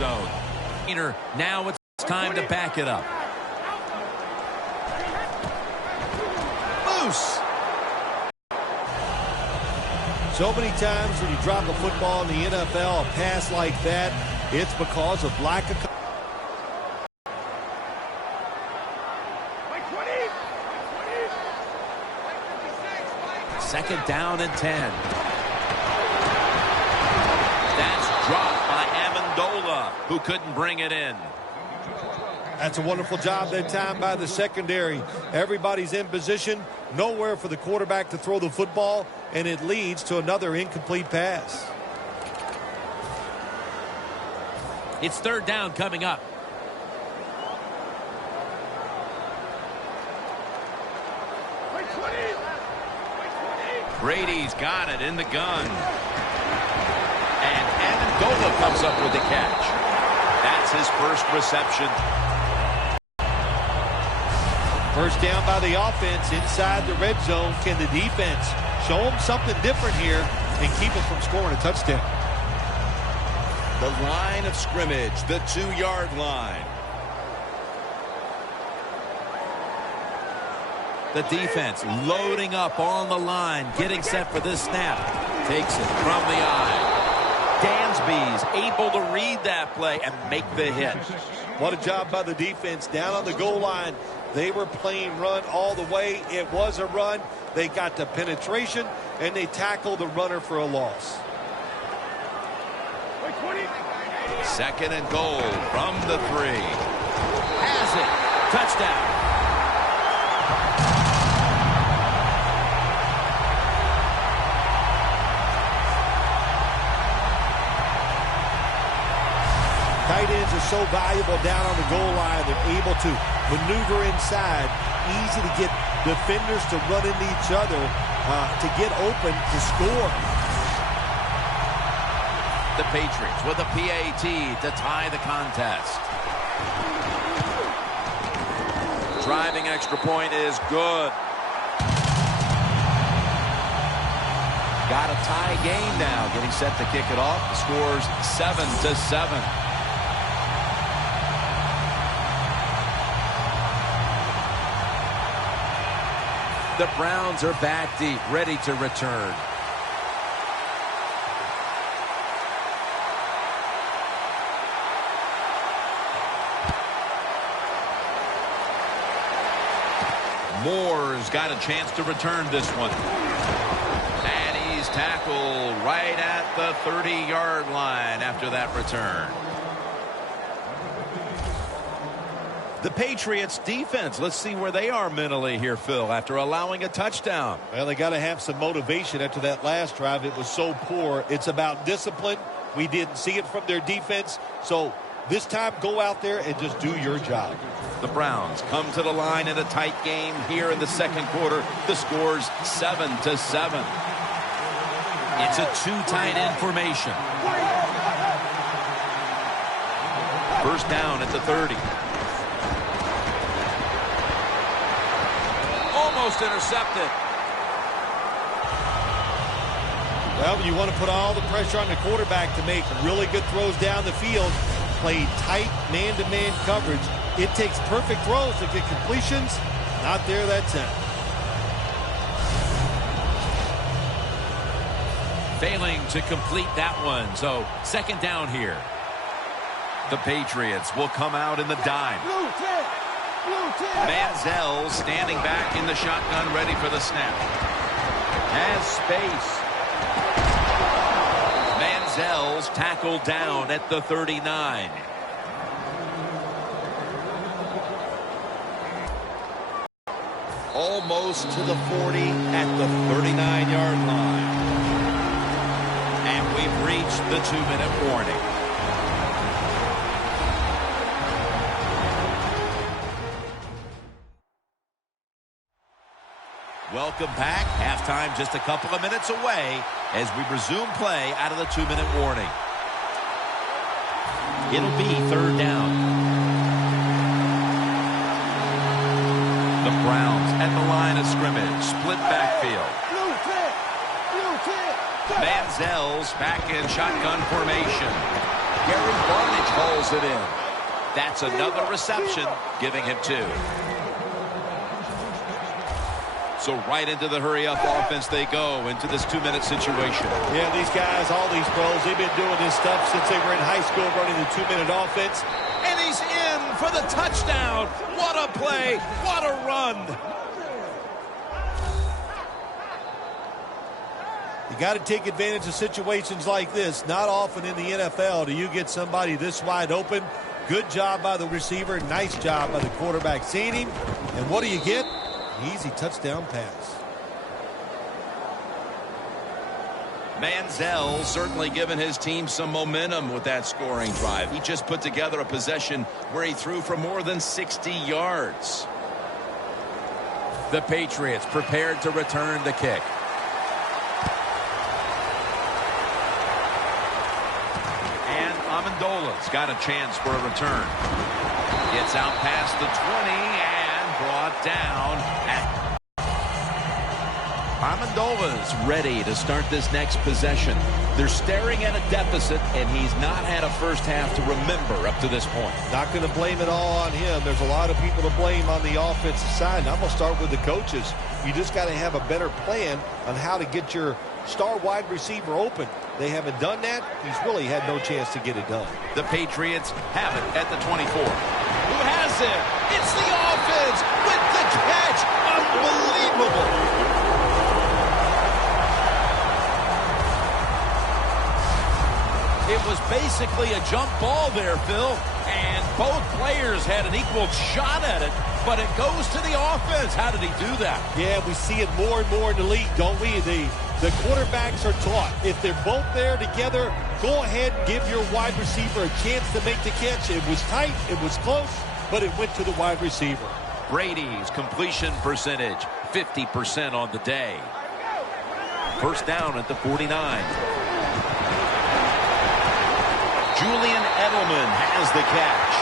zone. Now it's time to back it up. Loose. So many times when you drop a football in the NFL, a pass like that, it's because of lack of... Second down and 10. That's dropped by Amendola, who couldn't bring it in. That's a wonderful job that time by the secondary. Everybody's in position, nowhere for the quarterback to throw the football, and it leads to another incomplete pass. It's third down coming up. Brady's got it in the gun. And Amendola comes up with the catch. That's his first reception. First down by the offense inside the red zone. Can the defense show them something different here and keep them from scoring a touchdown? The line of scrimmage, the 2-yard line. The defense loading up on the line, getting set for this snap. Takes it from the eye. Dansby's able to read that play and make the hit. What a job by the defense down on the goal line. They were playing run all the way. It was a run. They got the penetration, and they tackled the runner for a loss. Second and goal from the 3. Has it. Touchdown. Tight ends are so valuable down on the goal line. They're able to maneuver inside. Easy to get defenders to run into each other to get open to score. The Patriots with a PAT to tie the contest. Driving extra point is good. Got a tie game now. Getting set to kick it off. The score's 7-7. The Browns are back deep, ready to return. Moore's got a chance to return this one. And he's tackled right at the 30-yard line after that return. The Patriots defense, let's see where they are mentally here, Phil, after allowing a touchdown. Well, they got to have some motivation after that last drive. It was so poor. It's about discipline. We didn't see it from their defense. So this time, go out there and just do your job. The Browns come to the line in a tight game here in the second quarter. The score's 7-7. It's a 2 tight end formation. First down at the 30. Almost intercepted. Well, you want to put all the pressure on the quarterback to make really good throws down the field. Play tight man-to-man coverage. It takes perfect throws to get completions. Not there that time. Failing to complete that one. So second down here. The Patriots will come out in the dime. Manziel standing back in the shotgun, ready for the snap. Has space. Manziel's tackled down at the 39. Almost to the 40 at the 39-yard line. And we've reached the 2-minute warning. Welcome back. Halftime just a couple of minutes away as we resume play out of the 2-minute warning. It'll be third down. The Browns at the line of scrimmage. Split backfield. Manziel's back in shotgun formation. Gary Barnidge holds. takes it in. That's another reception, giving him 2. So right into the hurry-up offense they go, into this 2-minute situation. Yeah, these guys, all these pros, they've been doing this stuff since they were in high school, running the 2-minute offense. And he's in for the touchdown. What a play. What a run. You got to take advantage of situations like this. Not often in the NFL do you get somebody this wide open. Good job by the receiver. Nice job by the quarterback seeing him. And what do you get? Easy touchdown pass. Manziel certainly given his team some momentum with that scoring drive. He just put together a possession where he threw for more than 60 yards. The Patriots prepared to return the kick. And Amendola's got a chance for a return. Gets out past the 20 and brought down. Amendola's ready to start this next possession. They're staring at a deficit, and he's not had a first half to remember up to this point. Not going to blame it all on him. There's a lot of people to blame on the offensive side, and I'm going to start with the coaches. You just got to have a better plan on how to get your star wide receiver open. They haven't done that. He's really had no chance to get it done. The Patriots have it at the 24. Who has it? It's the offense with the catch. Unbelievable. It was basically a jump ball there, Phil, and both players had an equal shot at it, but it goes to the offense. How did he do that? Yeah, we see it more and more in the league, don't we? The quarterbacks are taught. If they're both there together, go ahead and give your wide receiver a chance to make the catch. It was tight, it was close, but it went to the wide receiver. Brady's completion percentage, 50% on the day. First down at the 49. Julian Edelman has the catch.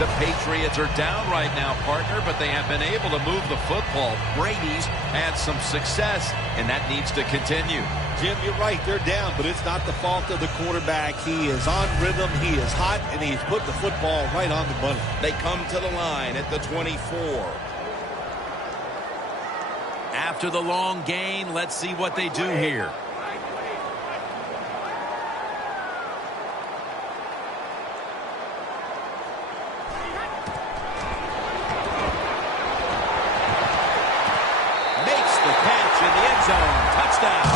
The Patriots are down right now, partner, but they have been able to move the football. Brady's had some success, and that needs to continue. Jim, you're right. They're down, but it's not the fault of the quarterback. He is on rhythm. He is hot, and he's put the football right on the money. They come to the line at the 24. After the long gain, let's see what they do here. Makes the catch in the end zone. Touchdown.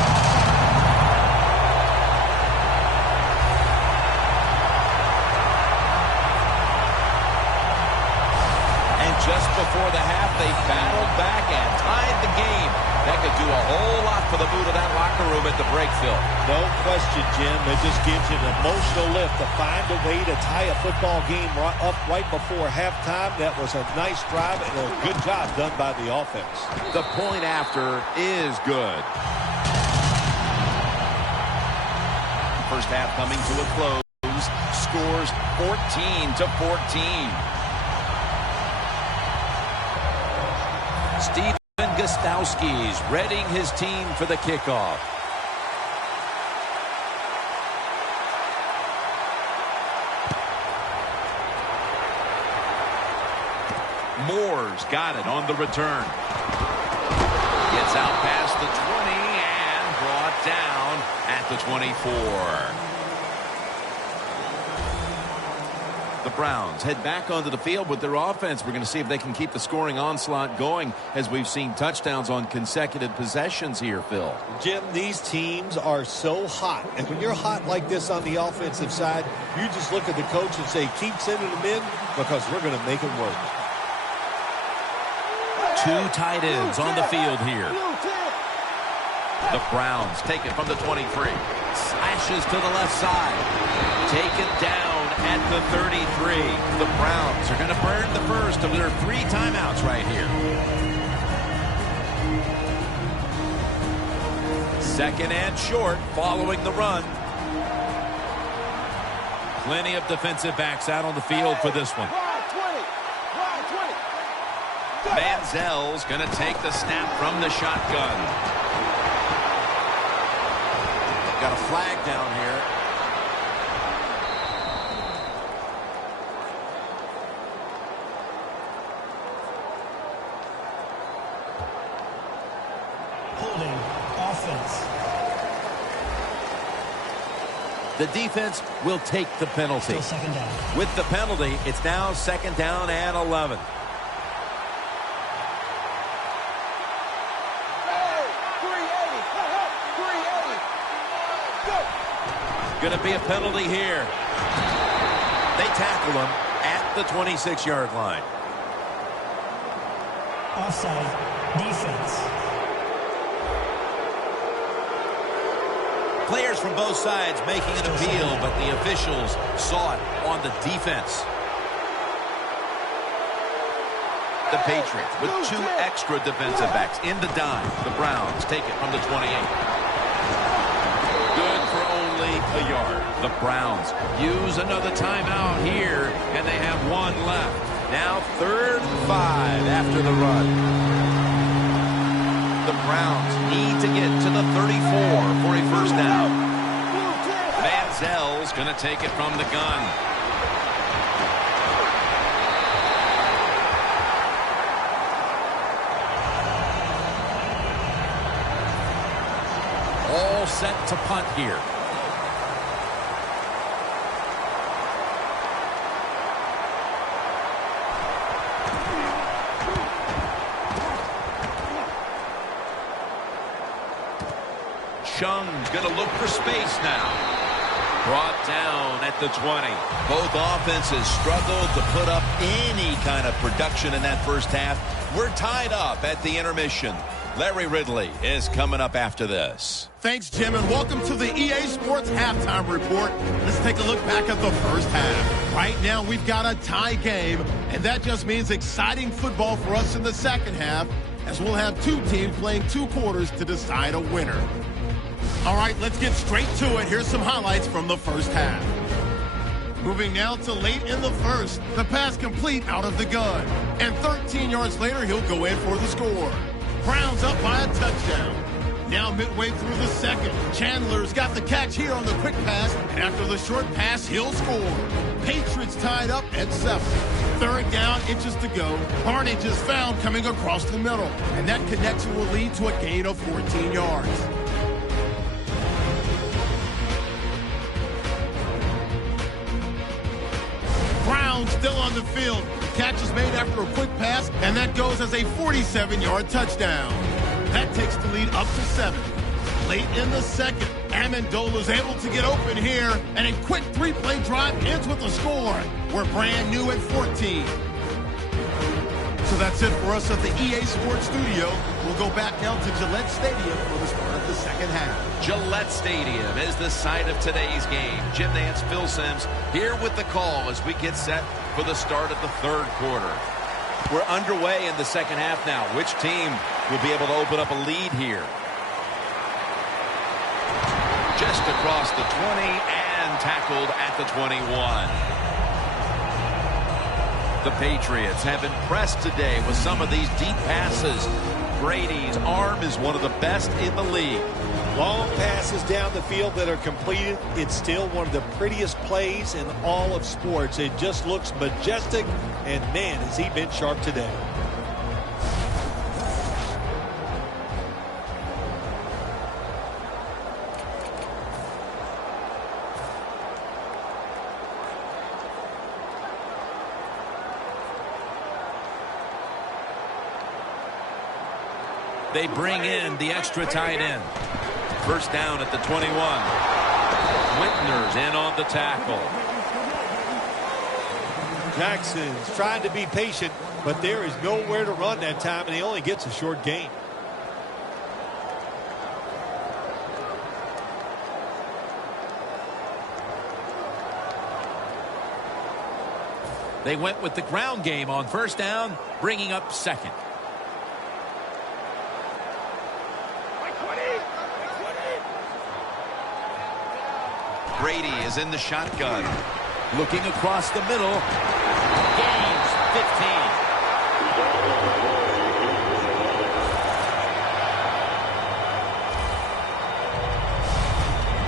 Just before the half, they battled back and tied the game. That could do a whole lot for the mood of that locker room at the break, Phil. No question, Jim. It just gives you an emotional lift to find a way to tie a football game up right before halftime. That was a nice drive and a good job done by the offense. The point after is good. First half coming to a close. Scores 14-14. Stephen Gostkowski's readying his team for the kickoff. Moore's got it on the return. Gets out past the 20 and brought down at the 24. The Browns head back onto the field with their offense. We're going to see if they can keep the scoring onslaught going as we've seen touchdowns on consecutive possessions here, Phil. Jim, these teams are so hot. And when you're hot like this on the offensive side, you just look at the coach and say, keep sending them in because we're going to make it work. Two tight ends on the field here. The Browns take it from the 23. Slashes to the left side. Taken down at the 33. The Browns are going to burn the first of their 3 timeouts right here. Second and short following the run. Plenty of defensive backs out on the field for this one. Manziel's going to take the snap from the shotgun. Got a flag down here. Holding offense. The defense will take the penalty. Still second down. With the penalty, it's now second down and 11. Going to be a penalty here. They tackle him at the 26-yard line. Offside. Defense. Players from both sides making an appeal, but the officials saw it on the defense. The Patriots with two extra defensive backs in the dime. The Browns take it from the 28. Good for only a yard. The Browns use another timeout here, and they have one left. Now 3rd and 5 after the run. The Browns need to get to the 34 for a first down. Manziel's going to take it from the gun. All set to punt here. Chung's going to look for space now. Brought down at the 20. Both offenses struggled to put up any kind of production in that first half. We're tied up at the intermission. Larry Ridley is coming up after this. Thanks, Jim, and welcome to the EA Sports Halftime Report. Let's take a look back at the first half. Right now, we've got a tie game, and that just means exciting football for us in the second half, as we'll have two teams playing 2 quarters to decide a winner. All right, let's get straight to it. Here's some highlights from the first half. Moving now to late in the first. The pass complete out of the gun. And 13 yards later, he'll go in for the score. Browns up by a touchdown. Now midway through the second. Chandler's got the catch here on the quick pass. And after the short pass, he'll score. Patriots tied up at 7. 3rd down, inches to go. Barnage is found coming across the middle. And that connection will lead to a gain of 14 yards. Brown still on the field. Catch is made after a quick pass, and that goes as a 47-yard touchdown. That takes the lead up to 7. Late in the second, Amendola's able to get open here, and a quick 3-play drive ends with a score. We're brand new at 14. So that's it for us at the EA Sports Studio. We'll go back now to Gillette Stadium for the start of the second half. Gillette Stadium is the site of today's game. Jim Nance, Phil Simms here with the call as we get set for the start of the 3rd quarter. We're underway in the second half now. Which team will be able to open up a lead here? Just across the 20 and tackled at the 21. The Patriots have impressed today with some of these deep passes. Brady's arm is one of the best in the league. Long passes down the field that are completed. It's still one of the prettiest plays in all of sports. It just looks majestic, and man, has he been sharp today. They bring in the extra tight end. First down at the 21. Whitner's in on the tackle. Jackson's trying to be patient, but there is nowhere to run that time, and he only gets a short gain. They went with the ground game on first down, bringing up second. Brady is in the shotgun. Looking across the middle. Gains 15.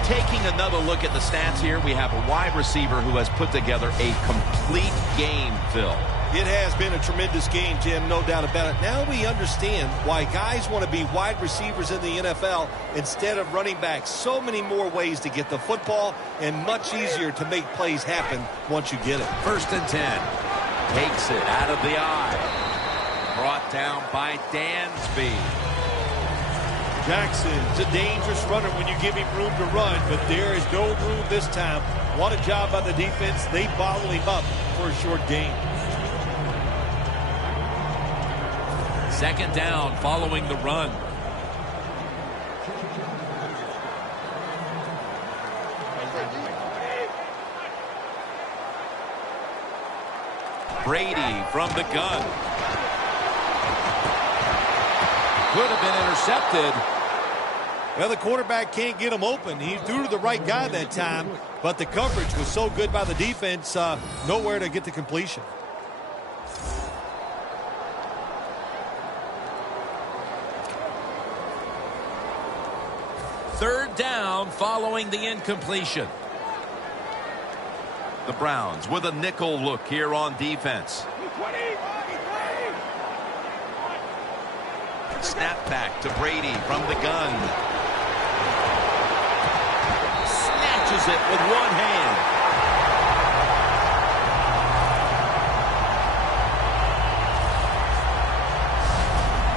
Taking another look at the stats here, we have a wide receiver who has put together a complete game, Phil. It has been a tremendous game, Jim, no doubt about it. Now we understand why guys want to be wide receivers in the NFL instead of running backs. So many more ways to get the football and much easier to make plays happen once you get it. 1st and 10. Takes it out of the eye. Brought down by Dansby. Jackson's a dangerous runner when you give him room to run, but there is no room this time. What a job by the defense. They bottle him up for a short gain. 2nd down following the run. Brady from the gun. Could have been intercepted. Well, the quarterback can't get him open. He threw to the right guy that time, but the coverage was so good by the defense, nowhere to get the completion. Third down following the incompletion. The Browns with a nickel look here on defense. Snap back to Brady from the gun. Snatches it with one hand.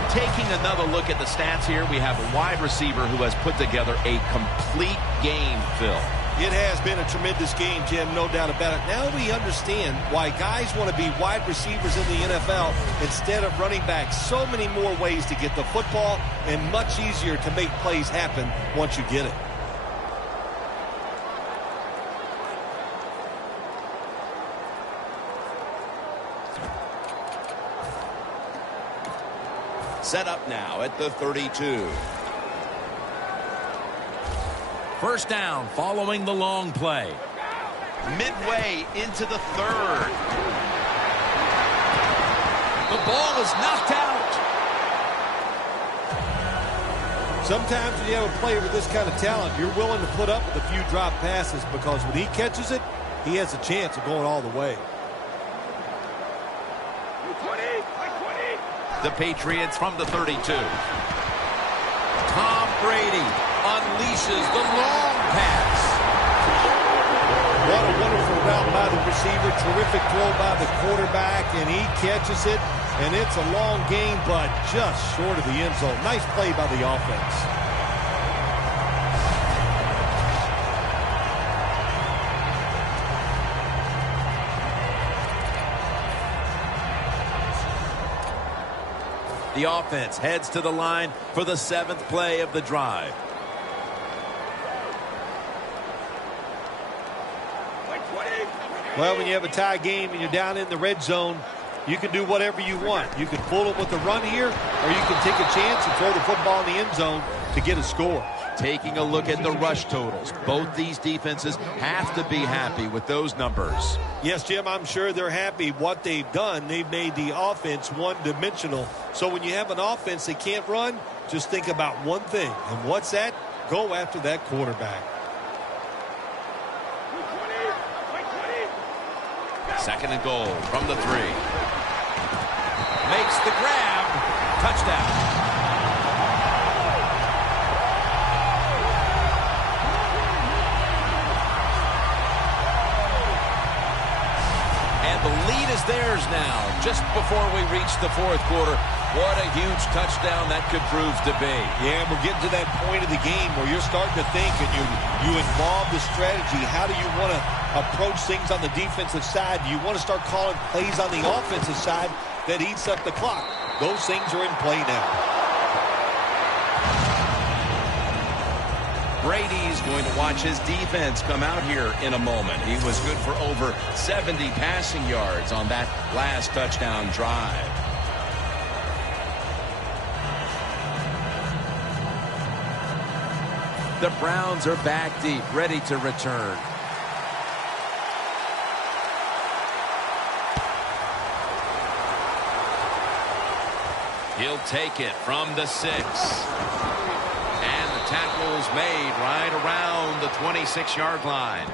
Taking another look at the stats here, we have a wide receiver who has put together a complete game, Phil. It has been a tremendous game, Jim, no doubt about it. Now we understand why guys want to be wide receivers in the NFL instead of running backs. So many more ways to get the football and much easier to make plays happen once you get it. Set up now at the 32. 1st down following the long play. Midway into the 3rd. The ball is knocked out. Sometimes when you have a player with this kind of talent, you're willing to put up with a few drop passes because when he catches it, he has a chance of going all the way. The Patriots from the 32. Tom Brady unleashes the long pass. What a wonderful route by the receiver. Terrific throw by the quarterback, and he catches it. And it's a long game, but just short of the end zone. Nice play by the offense. The offense heads to the line for the 7th play of the drive. Well, when you have a tie game and you're down in the red zone, you can do whatever you want. You can fool it with the run here, or you can take a chance and throw the football in the end zone to get a score. Taking a look at the rush totals. Both these defenses have to be happy with those numbers. Yes, Jim, I'm sure they're happy. What they've done, they've made the offense one-dimensional. So when you have an offense that can't run, just think about one thing. And what's that? Go after that quarterback. 2nd and goal from the 3. Makes the grab. Touchdown. The lead is theirs now, just before we reach the 4th quarter. What a huge touchdown that could prove to be. Yeah, we're getting to that point of the game where you're starting to think and you involve the strategy. How do you want to approach things on the defensive side? Do you want to start calling plays on the offensive side that eats up the clock? Those things are in play now. Brady's going to watch his defense come out here in a moment. He was good for over 70 passing yards on that last touchdown drive. The Browns are back deep, ready to return. He'll take it from the 6. And the tackles made right around the 26-yard line.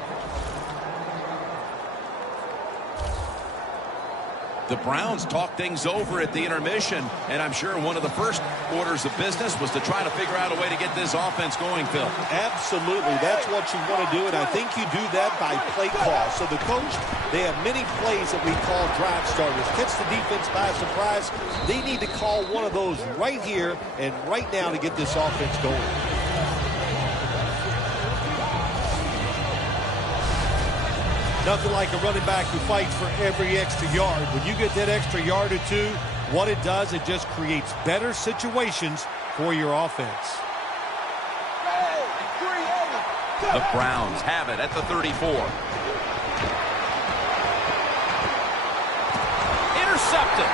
The Browns talked things over at the intermission, and I'm sure one of the first orders of business was to try to figure out a way to get this offense going, Phil. Absolutely. That's what you want to do, and I think you do that by play call. So the coach, they have many plays that we call drive starters. Catch the defense by surprise. They need to call one of those right here and right now to get this offense going. Nothing like a running back who fights for every extra yard. When you get that extra yard or two, what it does, it just creates better situations for your offense. The Browns have it at the 34. Intercepted.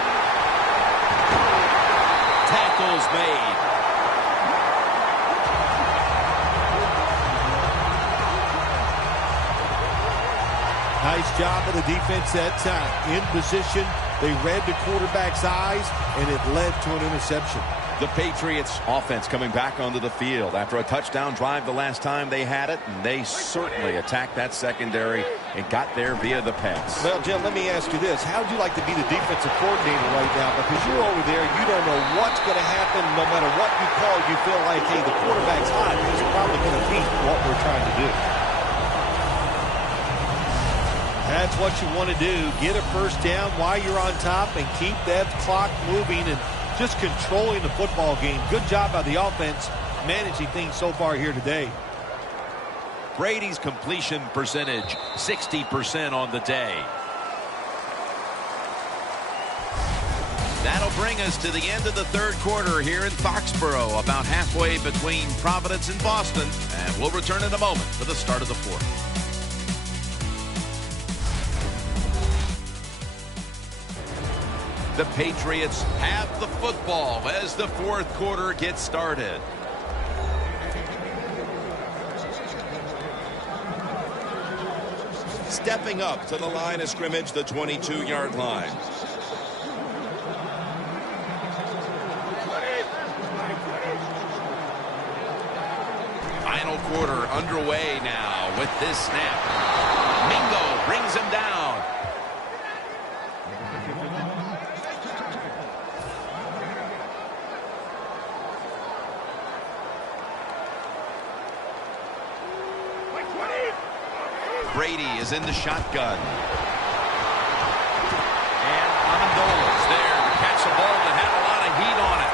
Tackles made. Nice job of the defense that time. In position, they read the quarterback's eyes, and it led to an interception. The Patriots offense coming back onto the field after a touchdown drive the last time they had it, and they certainly attacked that secondary and got there via the pass. Well, Jim, let me ask you this. How would you like to be the defensive coordinator right now? Because you're over there, you don't know what's going to happen. No matter what you call, you feel like, hey, the quarterback's hot. He's probably going to beat what we're trying to do. That's what you want to do. Get a first down while you're on top and keep that clock moving and just controlling the football game. Good job by the offense managing things so far here today. Brady's completion percentage, 60% on the day. That'll bring us to the end of the third quarter here in Foxborough, about halfway between Providence and Boston. And we'll return in a moment for the start of the fourth. The Patriots have the football as the fourth quarter gets started. Stepping up to the line of scrimmage, the 22-yard line. Final quarter underway now with this snap. Mingo brings him down. Brady is in the shotgun. And Amendola's there to catch a ball that had a lot of heat on it.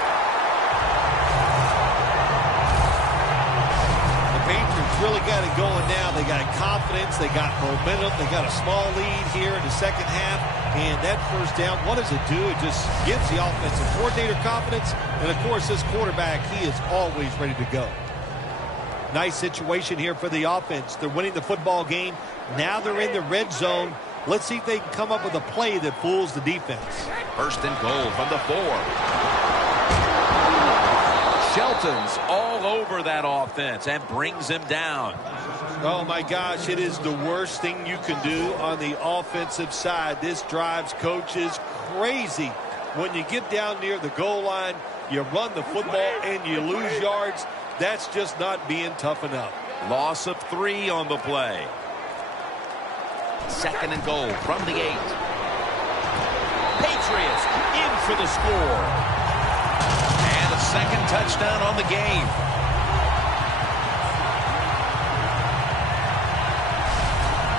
The Patriots really got it going now. They got confidence. They got momentum. They got a small lead here in the second half. And that first down, what does it do? It just gives the offensive coordinator confidence. And, of course, this quarterback, he is always ready to go. Nice situation here for the offense. They're winning the football game. Now they're in the red zone. Let's see if they can come up with a play that fools the defense. First and goal from the 4. Shelton's all over that offense and brings him down. Oh, my gosh, it is the worst thing you can do on the offensive side. This drives coaches crazy. When you get down near the goal line, you run the football and you lose yards. That's just not being tough enough. Loss of 3 on the play. Second and goal from the 8. Patriots in for the score. And a second touchdown on the game.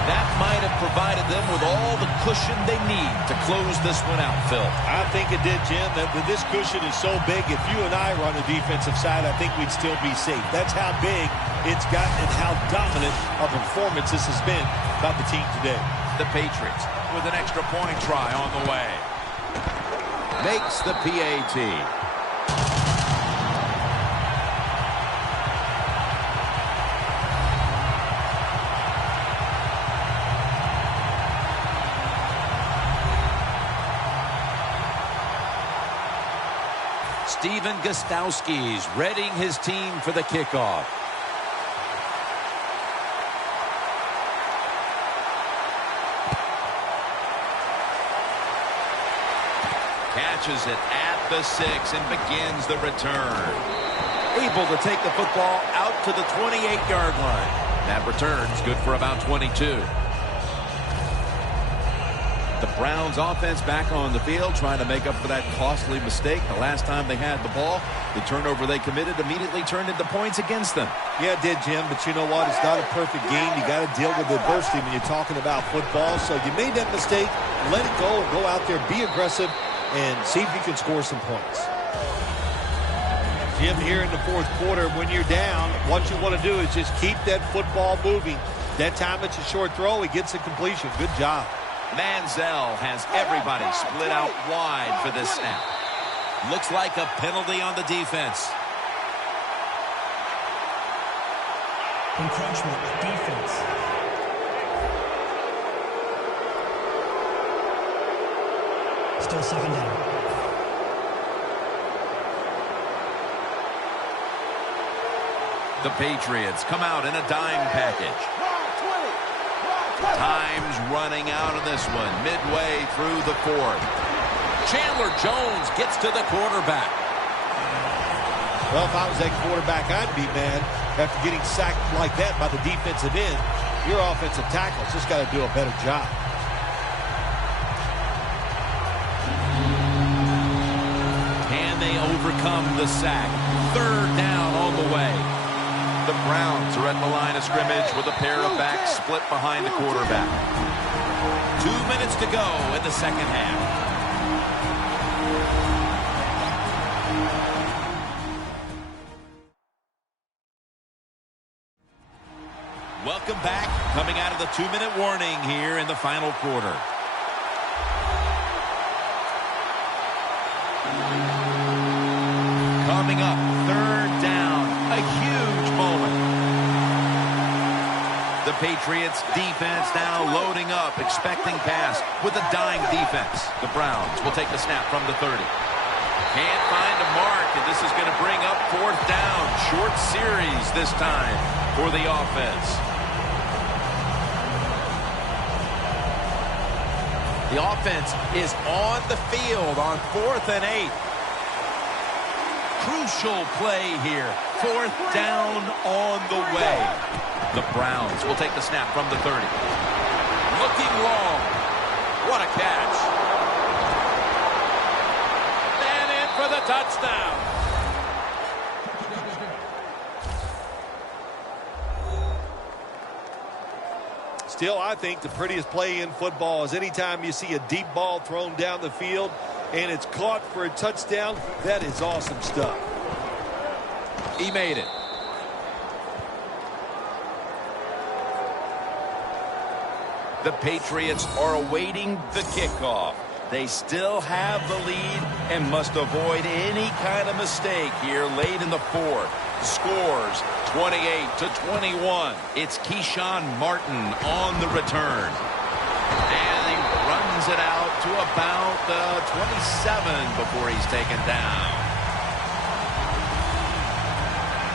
That might have provided them with all the cushion they need to close this one out, Phil. I think it did, Jim. This cushion is so big, if you and I were on the defensive side, I think we'd still be safe. That's how big it's gotten and how dominant a performance this has been by the team today. The Patriots with an extra point try on the way. Makes the PAT. Steven Gostowski's readying his team for the kickoff. Catches it at the 6 and begins the return. able to take the football out to the 28-yard line. That return's good for about 22. The Browns offense back on the field trying to make up for that costly mistake. The last time they had the ball, the turnover they committed immediately turned into points against them. Yeah, it did, Jim, but you know what? It's not a perfect game. You got to deal with adversity when you're talking about football. So you made that mistake, let it go, and go out there, be aggressive, and see if you can score some points. Jim, here in the fourth quarter, when you're down, what you want to do is just keep that football moving. That time it's a short throw. He gets a completion. Good job. Manziel has everybody split out wide for this snap. Looks like a penalty on the defense. Encroachment, defense. Still second down. The Patriots come out in a dime package. Time's running out on this one, midway through the fourth. Chandler Jones gets to the quarterback. Well, if I was that quarterback, I'd be mad after getting sacked like that by the defensive end. Your offensive tackle's just got to do a better job. Can they overcome the sack? Third down on the way. The Browns are at the line of scrimmage with a pair of backs split behind the quarterback. 2 minutes to go in the second half. Welcome back. Coming out of the 2-minute warning here in the final quarter. Coming up, third down. A huge moment. The Patriots defense now loading up, expecting pass with a dime defense. The Browns will take the snap from the 30. Can't find a mark, and this is going to bring up fourth down. Short series this time for the offense. The offense is on the field on 4th and 8. Crucial play here. Fourth down on the way. The Browns will take the snap from the 30. Looking long. What a catch. And in for the touchdown. Still, I think the prettiest play in football is anytime you see a deep ball thrown down the field and it's caught for a touchdown. That is awesome stuff. He made it. The Patriots are awaiting the kickoff. They still have the lead and must avoid any kind of mistake here late in the fourth. Scores 28-21. It's Keyshawn Martin on the return. And he runs it out to about 27 before he's taken down.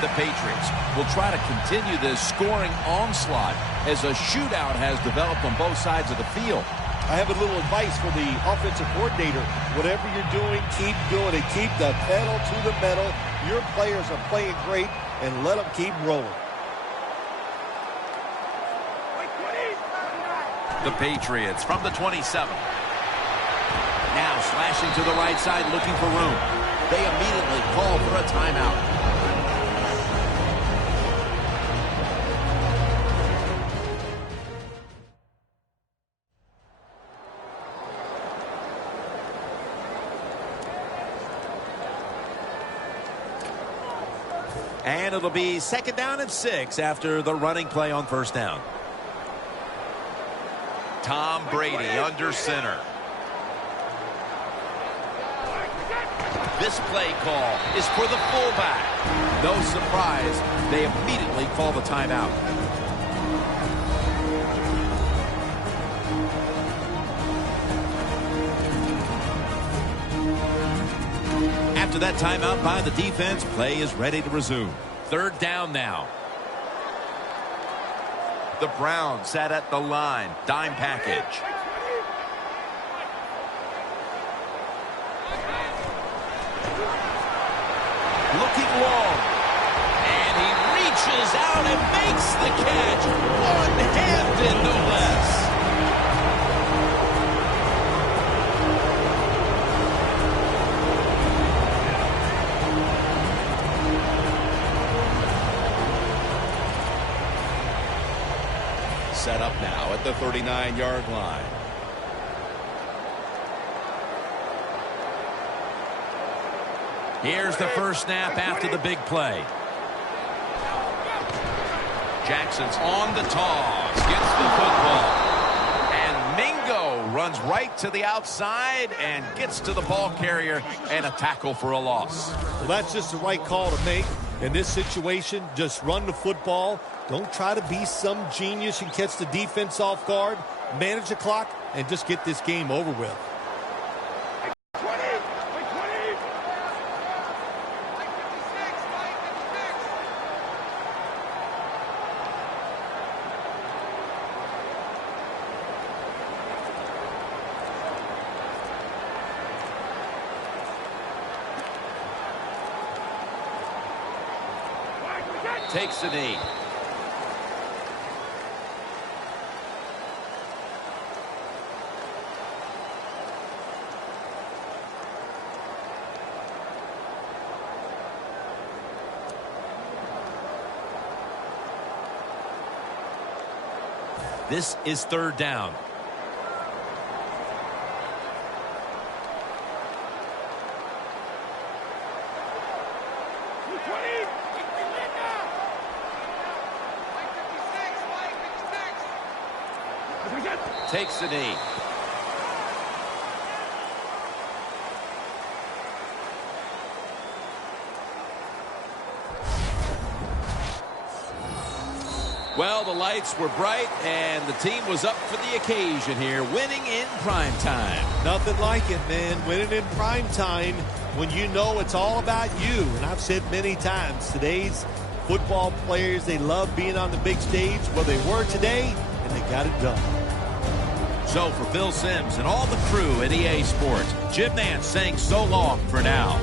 The Patriots will try to continue this scoring onslaught as a shootout has developed on both sides of the field. I have a little advice for the offensive coordinator. Whatever you're doing, keep doing it. Keep the pedal to the metal. Your players are playing great, and let them keep rolling. The Patriots from the 27. Now slashing to the right side, looking for room. They immediately call for a timeout. And it'll be 2nd down and 6 after the running play on 1st down. Tom Brady under center. This play call is for the fullback. No surprise, they immediately call the timeout. After that timeout by the defense, play is ready to resume. 3rd down now. The Browns sat at the line. Dime package. Looking long. down and makes the catch. One-handed, no less. Set up now at the 39-yard line. Here's the first snap after the big play. Jackson's on the toss, gets the football. And Mingo runs right to the outside and gets to the ball carrier, and a tackle for a loss. Well, that's just the right call to make. In this situation, just run the football. Don't try to be some genius and catch the defense off guard. Manage the clock and just get this game over with. Takes the knee. This is third down. Takes the knee. Well, the lights were bright, and the team was up for the occasion here, winning in prime time. Nothing like it, man. Winning in prime time when you know it's all about you. And I've said many times, today's football players, they love being on the big stage. Well, they were today, and they got it done. So for Phil Simms and all the crew at EA Sports, Jim Nance saying so long for now.